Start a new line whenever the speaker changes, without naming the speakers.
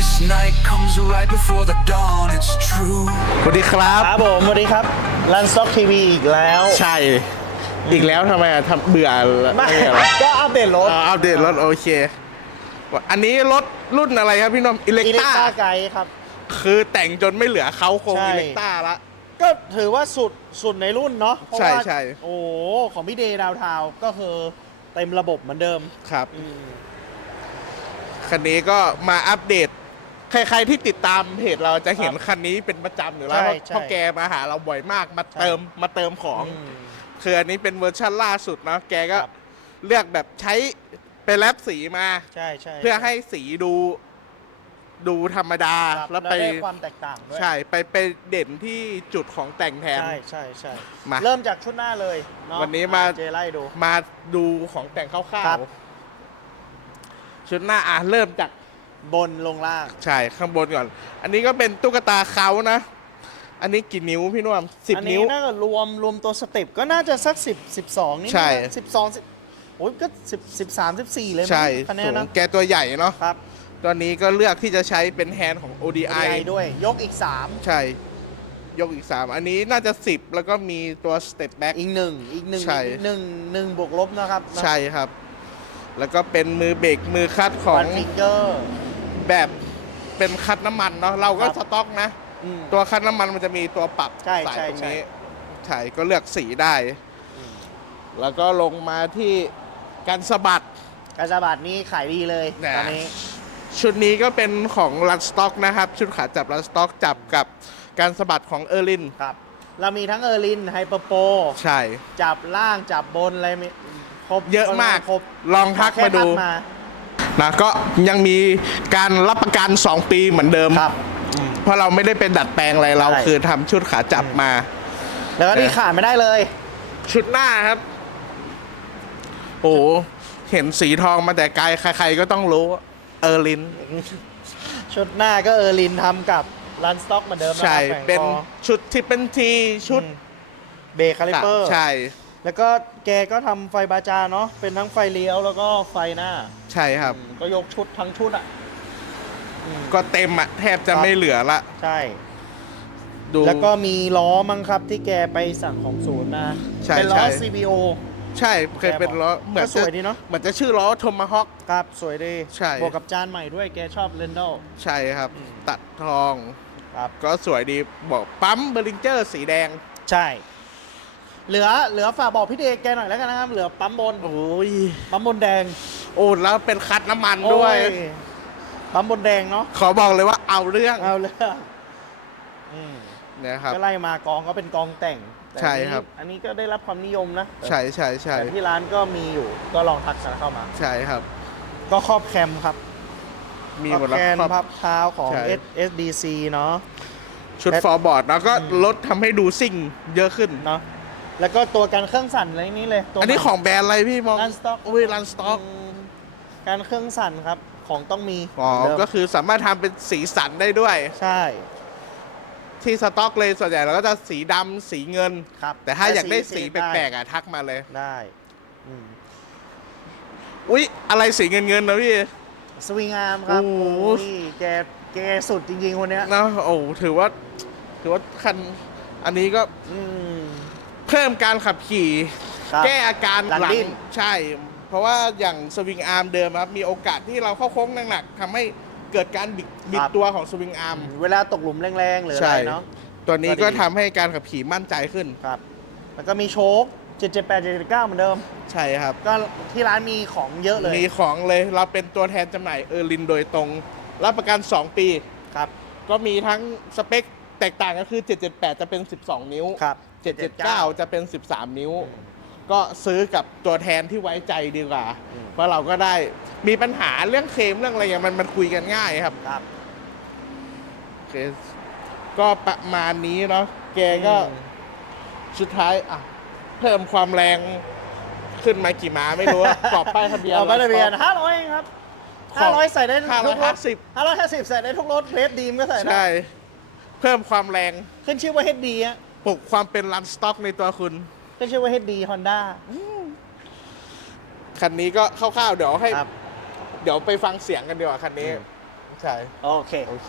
This night comes right before the dawn, it's true.
สวัสดีครับ
ครับผมสวัสดีครับรันสต็อกทีวีอีกแล้ว
ใช่ อีกแล้วทำไมอะทำเบื่อแล้ว
ไม่
ไม่เหรอ
ก็อัปเดตรถ
อ่าอัปเดตรถโอเค อันนี้รถรุ่นอะไรครับพี่น้องอิเล็ก
อิเล็ก
ต้า
ต้าไกด์ครับ
คือแต่งจนไม่เหลือเขาโครง
ใช่
อิเล็กต้าละ
ก็ถือว่าสุดสุดในรุ่นเนาะเพราะ
ใช่
ว่า
ใช่
โอ้โหของพี่เดย์ดาวทาวก็คือเต็มระบบเหมือนเดิม
ครับคันนี้ก็มาอัปเดต ใครๆที่ติดตามเพจเราจะเห็นคันนี้เป็นประจำอยู่แล้ว
ใช่
เพราะ
ใช่
เพราะแกมาหาเราบ่อยมากมา
ใช่
เติมมาเติมของ
อืม
คืออันนี้เป็นเวอร์ชันล่าสุดเนาะแกก็
ครับ
เลือกแบบใช้ไปแลบสีมา
ใช่ใช่
เพื่อให้สีดูดูธรรมดา
ครับ
แล้ว
แล้ว
ไป
ได้ความแตกต่างด้วย
ใช่ไปไปเด่นที่จุดของแต่งแทน
ใช่ใช่ใช่
มา
เริ่มจากชุดหน้าเลยเอะ
วันนี้มา
อะเจไล่ดู
มาดูของแต่งคร่า
ครั
ว
บ
ๆชุดหน้าอะเริ่มจาก
บนลงล่าง
ใช่ข้างบนก่อน อันนี้ก็เป็นตุ๊กตาเขานะ อันนี้กี่นิ้วพี่นุ่มสิบ
อัน
นิ้
นี้
ว
น่าจะรวมรวมตัวสเต็ปก็น่าจะสักสิบสิบสองนี่
ใช่
สิบสองสิบโอ้ยก็สิบสิบสามสิบสี่เลยมั้ง
ใช่
คะแน
สู
น
ง
นะ
แกตัวใหญ่เนาะ
ครับ
ตอนนี้ก็เลือกที่จะใช้เป็นแฮนด์ของ ODI
ODI ด้วยยกอีก
ใช่ ยกอีก 3 อันนี้น่าจะ 10 แล้วก็มีตัว Step Back
3อีกหนึ่งอีกหนึ่ง
ใช่
อีกหนึ่งหนึ่งบวกลบนะครับ
ใช่ครับ แล้วก็เป็นมือเบรกมือคัดของ
วันฟิกเกอร์
แบบเป็นคัดน้ำมันเนาะเราก็
ครับ
สต็อกนะตัวคัดน้ำมันมันจะมีตัวปรับ
ใช่
สาย
ใช่
ตรงนี้
ใช่
ใช่ก็เลือกสีได้แล้วก็ลงมาที่การสะบัด
กาซาบัดนี้ขายดีเลย
แหน่
ตอนนี้
ชุดนี้ก็เป็นของรันสต็อกนะครับ ชุดขาจับรันสต็อกจับกับการสะบัดของเออร์ลิน
ครับ เรามีทั้งเออร์ลินไฮเปอร์โป
ใช่
จับล่างจับบนอะไรมีครบ
เยอะมาก
ครบ
ลองทัก
แค่
มาดู
ทักมา
นะก็ยังมีการรับประกัน 2 ปีเหมือนเดิม
ครับ
เพราะเราไม่ได้เป็นดัดแปลงอะไรเรา
ใช่
คือทำชุดขาจับมา
แล้วก็ที่ขาดไม่ได้เลย
ชุดหน้าครับ โอ้โหเห็นสีทองมาแต่ไกลใคร ๆ ก็ต้องรู้ว่าเออร์ลิน
ชุดหน้าก็เออร์ลินทำกับรันสต็อกเหมือนเดิมนะครับ
ใช่
แฝง
เป็น
คอ
ชุดที่เป็นทีชุด
อืมเบรกคาลิเปอร์
ใช่
แล้วก็แกก็ทำไฟบาจาเนาะเป็นทั้งไฟเลี้ยวแล้วก็ไฟหน้า
ใช่ครับ
อืมก็ยกชุดทั้งชุดอะอืม
ก็เต็มอะแทบจะ
ครับ
ไม่เหลือละ
ใช่
ดู
แล้วก็มีล้อมั้งครับที่แกไปสั่งของศูนย์มา
ใช่
เป็นล้อ
ใช่
CBO
ใช่เคยเป็นล้อเหมือน
ก็สวยดีเนอะ
เหมือนจะชื่อล้อโทมาฮอค
ครับสวยดี
ใช่
บวกกับจานใหม่ด้วยแกชอบเรนโด
ใช่ครับตัดทอง
ครับ
ก็สวยดีบอกปั๊มเบอร์ลิงเจอร์สีแดง
ใช่ เหลือเหลือฝากบอกพี่เดชแกหน่อยแล้วกันนะครับ เหลือปั๊มบน
โอ้ย
ปั๊มบนแดง
โอ้แล้วเป็นคัดน้ำมันด้วย
โอ้ปั๊มบนแดงเนาะ
ขอบอกเลยว่าเอาเรื่อง
เอาเลยอืม
นะครับ
ก็ไล่มากองก็เป็นกองแต่งแต่
ใช่
อันนี้
ครับ
อันนี้ก็ได้รับความนิยมนะ
ใช่ใช่ใช่
แต่ที่ร้านก็มีอยู่ก็ลองทักกันเข้ามา
ใช่ครับ
ก็ครอบแคมครับ
มี
ครอบ
หมดแล้ว
แคน
ครอบ
พับเท้าของ
ใช่
S SDC เนาะ
ชุด
และ
ฟอร์บอร์ดแล้วก็ลดทำให้ดูซิ่งเยอะขึ้น
เนาะ แล้วก็ตัวการเครื่องสั่นอะไรนี้เลยตัว
อันนี้
ใหม่
ของแบรนด์อะไรพี่มอง
รันสต็อก
อุ้ยรันสต็อก
มการเครื่องสั่นครับของต้องมี
อ๋อ
เหมืนเดิม
ก็คือสามารถทำเป็นสีสันได้ด้วย
ใช่
ที่สต็อกเลยส่วนใหญ่เราก็จะสีดำสีเงิน
ครับ
แต่ถ้าอยากได้สี
ได้
แปลกๆอะทักมาเลย
ได้อืม
อุ๊ย อะไรสีเงินเงินๆนะพี่
สวิงอาร์มครับ
โอ้โห
โอ้ยแกแกสุดจริงๆคนเนี้ย
นะโอ้ถือว่า ถือว่าคัน อันนี้ก็
อืม
เพิ่มการขับขี่
ครับ
แก้อาการ
หลัง
หลัง
ดิ้น
ใช่ เพราะว่าอย่างสวิงอาร์มเดิมครับ มีโอกาสที่เราเข้าโค้งหนักๆทำให้เกิดการบิดบิดตัวของสวิงอาร์ม
เวลาตกหลุมแรงๆหรืออะ
ใช่
ไรเนาะ
ตัวนี้
ก็
ก็
ดี
ทำให้การขับขี่มั่นใจขึ้น
ครับ แล้วก็มีโชค778 779เหมือนเดิม
ใช่ครับ
ก็ที่ร้านมีของเยอะเลย
มีของเลยเราเป็นตัวแทนจำหน่ายเออร์ลินโดยตรง รับประกัน 2 ปี
ครับ
ก็มีทั้งสเปค แตกต่างก็คือ 778 จะเป็น 12 นิ้ว
ครับ
779 จะเป็น 13 นิ้ว ก็ซื้อกับตัวแทนที่ไว้ใจดีกว่า
อืม
เพราะเราก็ได้มีปัญหาเรื่องเคลมเรื่องอะไรอย่างมันมันคุยกันง่ายครับ
ครับ
โอเคก็ประมาณนี้เนาะแกก็
อืม
สุดท้ายอะเพิ่มความแรงขึ้นมากี่ม้าไม่รู้อะ กรอบป้ายทะเบียน
เอาไปทะเบียน
แล้ว
ห้าร้อยเองครับ
ข
ห้า
อง
ร้อยใส่ได้ทุกรถ
550
ห้าร้อยห้าสิบใส่ได้ทุกรถเพลสดีมก็ใส่ได้
ใช่ เพิ่มความแรง
ขึ้นชื่อว่า HD อะ
ปลุกความเป็นรันสต็อกในตัวคุณ
ขึ้นชื่อว่า HD Honda
คันนี้ก็คร่าวๆเดี๋ยวให้
ครับ
เดี๋ยวไปฟังเสียงกันดีกว่าคันนี้
อืม
ค
ใช่
โอเค
โอเค